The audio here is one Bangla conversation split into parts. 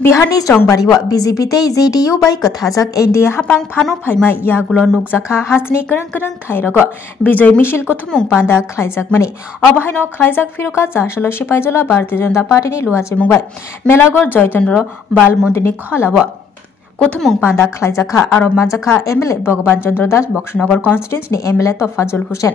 बिहारनि चंबारिवा बीजेपी ते जेडीयू bai कथाजक एनडीए हापां फानो फाइमाय यागुलो नुकजाखा हासनि करं करं थाइरग विजय मिशिल कुथुमुंग पांदा खलाइजाक माने अबाहायनो खलाइजाक फिरुका जासलो सिपाइजला भारतीय जनता पार्टीनि लुवाचे मुंबाय मेलागोर जयचंद्र बाल मन्दिरनि खलाव कुथुमुंग पांदा खलाइजाखा आरो मानजाखा एमएलए भगवान चंद्र दास बक्सनगर कन्स्टिट्युएन्सीनि एमएलए तफाजुल हुसेन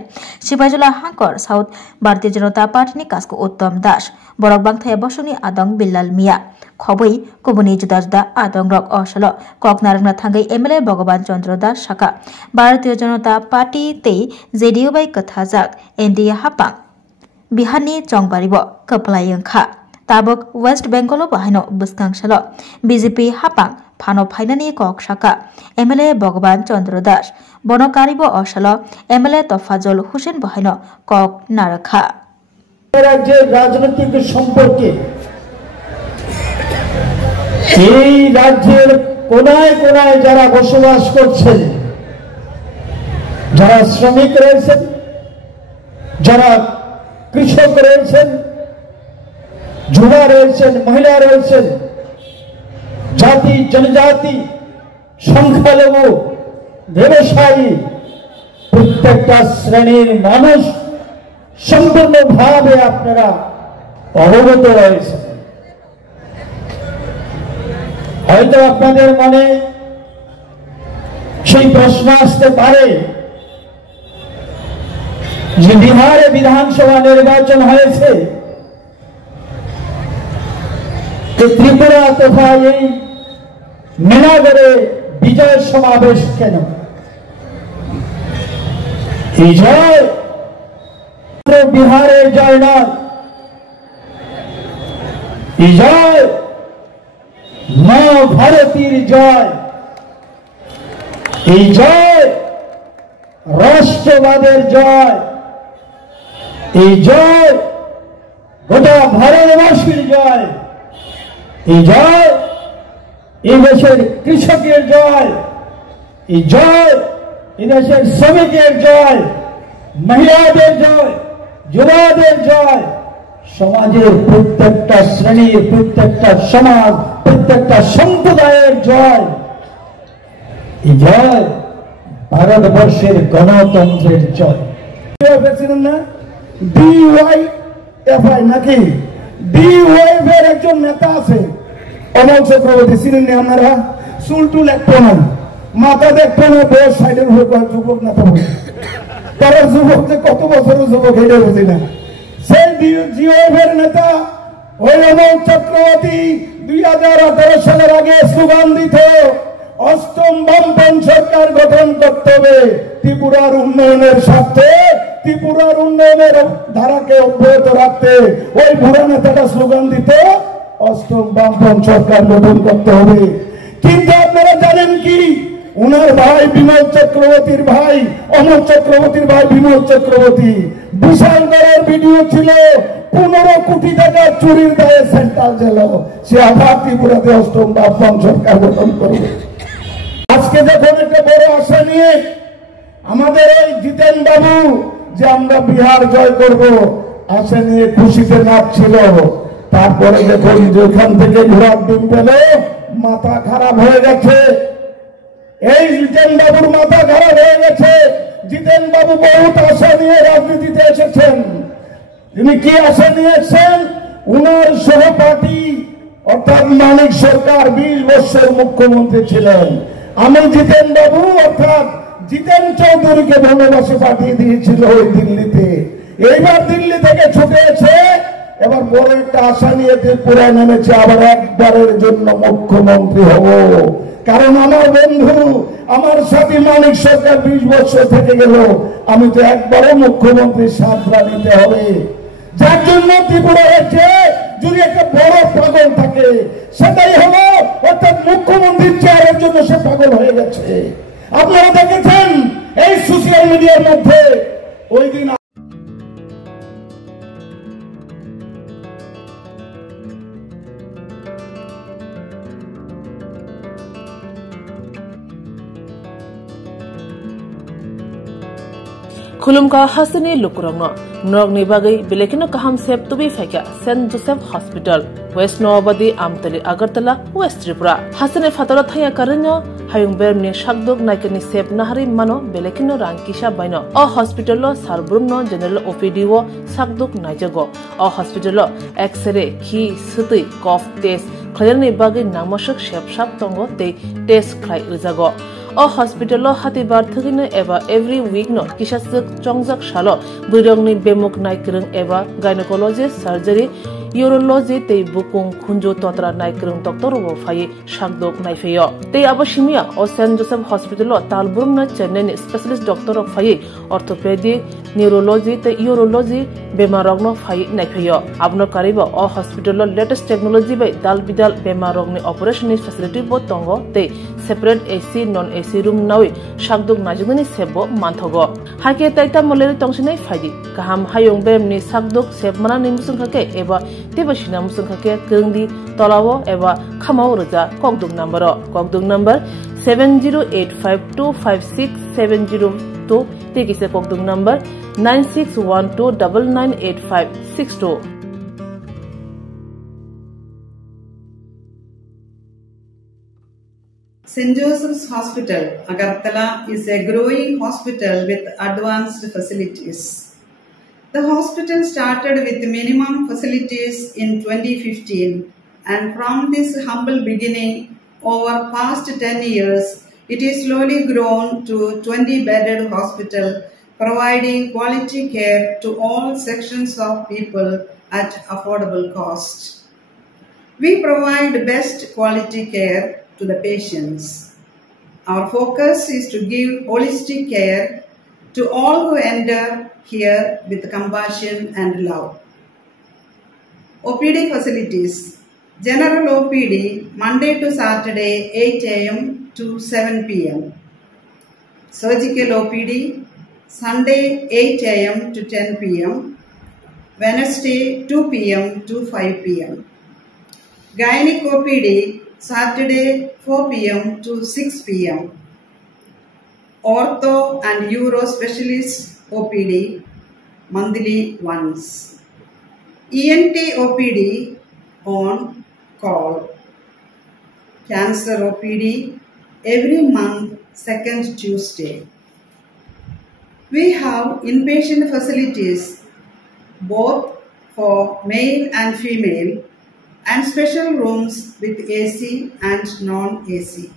सिपाइजला हांकर साउथ भारतीय जनता पार्टीनि कास्को उत्तम दास बरक बांथाया बसुनि आदं बिल्लाल मिया खबै कुबुनि जुदा जुदा आदं रक असलो ककनारंना थांगै एमएलए भगवान चंद्र दास शाखा भारतीय जनता पार्टी ते जेडीयू bai कथाजाक एनडीए हापां बिहारनि चंबारिबो कपलायंखा ताबक वेस्ट बेंगल बाहायनो बुस्कांसलो बीजेपी हापां फानो फाइनानि कक शाखा एमएलए भगवान चंद्र दास बनकारिबो असलो एमएलए तफाजुल हुसेन बाहायनो कक नारखा राज्य राजनीतिक सम्पर्के এই রাজ্যের কোনায় কোনায় যারা বসবাস করছেন যারা শ্রমিক রয়েছেন যারা কৃষক রয়েছেন যুবা রয়েছেন মহিলা রয়েছেন জাতি জনজাতি সংখ্যালঘু ব্যবসায়ী প্রত্যেকটা শ্রেণীর মানুষ সম্পূর্ণভাবে আপনারা অবগত রয়েছেন হয়তো আপনাদের মনে সেই প্রশ্ন আসতে পারে যে বিহারে বিধানসভা নির্বাচন হয়েছে ত্রিপুরা তথা এই মেলাগড়ে বিজয় সমাবেশ কেন এই জয় বিহারের জয় নয় এই জয় মা ভারতীর জয় এই জয় রাষ্ট্রবাদের জয় এই জয় গোটা ভারতবাসীর জয় এই জয় এই দেশের কৃষকের জয় এই জয় এই দেশের শ্রমিকের জয় মহিলাদের জয় যুবাদের জয় সমাজের প্রত্যেকটা শ্রেণীর প্রত্যেকটা সমাজ প্রত্যেকটা সম্প্রদায়ের জয় এই জয় ভারতবর্ষের গণতন্ত্রের জয় না ডিওয়াইএফআই নাকি ডিওয়াইএফ এর একজন নেতা আছে অমল চক্রবর্তী চিনেন না আপনারা চুল টুল একটু না মাথা দেখতো না বয়স সাইডের যুবক নেতা বলে তারা যুবক যে কত বছরের যুবক এটা বুঝি না সেই ডিওয়াইএফ এর নেতা ওই অমল চক্রবর্তী 2018 সালের আগে স্লোগান দিত অষ্টম বামপন্থী সরকার গঠন করতে হবে ত্রিপুরার উন্নয়নের স্বার্থে ত্রিপুরার উন্নয়নের ধারাকে অব্যাহত রাখতে ওই বুড়া নেতাটা স্লোগান দিত অষ্টম বামপন্থী সরকার গঠন করতে হবে কিন্তু আপনারা জানেন কি উনার ভাই বিমল চক্রবর্তীর ভাই অমল চক্রবর্তীর ভাই বিমল চক্রবর্তী বিশালগড়ের ভিডিও ছিল 15 কোটি টাকা চুরির দায়ে সেন্ট্রাল জেল সে আবার ত্রিপুরাতে অষ্টম বামপন্থী সরকার গঠন করবে আজকে যখন একটা বড় আশা নিয়ে আমাদের এই জিতেন বাবু যে আমরা বিহার জয় করব আশা নিয়ে খুশিতে নাচছিল তারপরে দেখুন যেখান থেকে ঘোড়ার ডিম পেল মাথা খারাপ হয়ে গেছে এই জিতেন বাবুর মাথা খারাপ হয়ে গেছে জিতেন বাবু বহুত আশা নিয়ে রাজনীতিতে এসেছেন তিনি কি আশা নিয়েছেন উনার সহপাঠী অর্থাৎ মানিক সরকার 20 বছর মুখ্যমন্ত্রী ছিলেন আমি জিতেন বাবু অর্থাৎ জিতেন চৌধুরীকে বনবাসে পাঠিয়ে দিয়েছিল ওই দিল্লিতে এইবার দিল্লি থেকে ছুটে এসে এবার বড় একটা আশা নিয়ে ত্রিপুরায় নেমেছে আবার একবারের জন্য মুখ্যমন্ত্রী হব কারণ আমার বন্ধু আমার সাথী মানিক সরকার 20 বছর থেকে গেল আমি তো একবারও মুখ্যমন্ত্রীর সাথরা নিতে হবে যার জন্য ত্রিপুরা রাজ্যে যদি একটা বড় পাগল থাকে সেটাই হলো অর্থাৎ মুখ্যমন্ত্রীর চেয়ারের জন্য সে পাগল হয়ে গেছে আপনারা দেখেছেন এই সোশ্যাল মিডিয়ার মধ্যে ওই দিন खुलुमका हासनी लुकुरंगनो नरगनि बागै बेलेकिनो काहाम सेब तुबि फाइका Saint Joseph hospital West Nowabadi Amtali Agartala West Tripura हासने फातरा थाया करनो हायुं बेरमनि शाकदुक नायकनि सेब नाहारि मानो बेलेकिनो रांकिसा बायनो अ हॉस्पिटलो सारब्रुमनो जनरल ओपीडी वो शाकदुक नायजगो अ हॉस्पिटलो एक्सरे खि सुतै कफ टेस्ट खयरनि बागै नामसक सेब साब तंगो ते टेस्ट खाय उजागो अ हॉस्पिटलो हातिबार थगिनो एबा एवरी वीक नो किसासक चंगजाक सालो बुरंगनि बेमुक नायक्रं एबा गायनेकोलॉजिस्ट सर्जरी यूरोलॉजी ते बुकुं खुंजो तोत्रा नायक्रं डॉक्टर वो फाये शाकदोक नायफेयो ते अबशिमिया अ सेंट जोसेफ हॉस्पिटलो तालबुरमना चेन्नईनि स्पेशलिस्ट डॉक्टर ऑफ फाये ऑर्थोपेडिक न्यूरोलॉजी ते यूरोलॉजी बेमारगनो फाये नायफेयो आबनो कारिबो अ हॉस्पिटलो लेटेस्ट टेक्नोलॉजी बाय दाल बिदाल बेमारगनि ऑपरेशननि फैसिलिटी बो तंगो ते separate AC non AC room नावि शाकदुक नाजुगनि सेबो मानथगो हाके ताइता मलेरि तंगसिनै फायदि गाहाम हायुं बेमनि शाकदुक सेबमाना निमुसुंखाके एबा तेबसिना मुसुंखाके गंदि तलावो एबा खामाव रजा कगदुक number 7085256702 तेकिसे कगदुक number 9612998562 St. Joseph's Hospital, Agartala is a growing hospital with advanced facilities. The hospital started with minimum facilities in 2015, and from this humble beginning, over past 10 years, it is slowly grown to 20-bedded hospital, providing quality care to all sections of people at affordable cost. We provide best quality care to the patients. Our focus is to give holistic care to all who enter here with compassion and love. OPD facilities. General OPD Monday to Saturday 8 a.m. to 7 p.m. Surgical OPD Sunday 8 a.m. to 10 p.m. Wednesday 2 p.m. to 5 p.m. Gynec OPD Saturday 4 p.m. to 6 p.m. Ortho and Uro Specialist OPD monthly once. ENT OPD on call. Cancer OPD every month second Tuesday. We have inpatient facilities both for male and female and special rooms with AC and non-AC.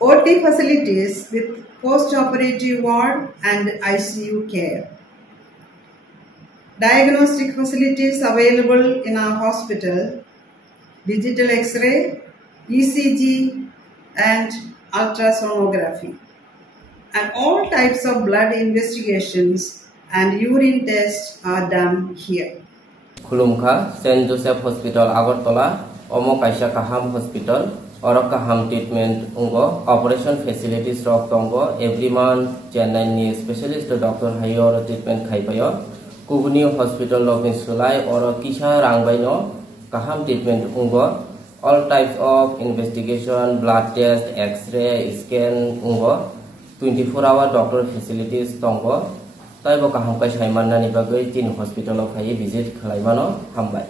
OT facilities with post-operative ward and ICU care. Diagnostic facilities available in our hospital, digital X-ray, ECG and ultrasonography. And all types of blood investigations and urine tests are done here. खुलुमखा सेंट जोसेफ हॉस्पिटल अगरतला ओमो काइसा काहाम हॉस्पिटल और काहाम ट्रीटमेंट उंगो ऑपरेशन फैसिलिटीज रॉक तंगो एवरी मंथ चेन्नई नि स्पेशलिस्ट डॉक्टर हायो और ट्रीटमेंट खाइपायो कुबुनी हॉस्पिटल लोगिन सुलाय और किसा रांगबायनो काहाम ट्रीटमेंट उंगो all types of investigation blood test X-ray scan उंगो 24 आवर डॉक्टर फैसिलिटीज तंगो ताइबो काहाम काइसा माननानि बागै तीन हॉस्पिटल फाइ विजिट खालायमानो हामबाय।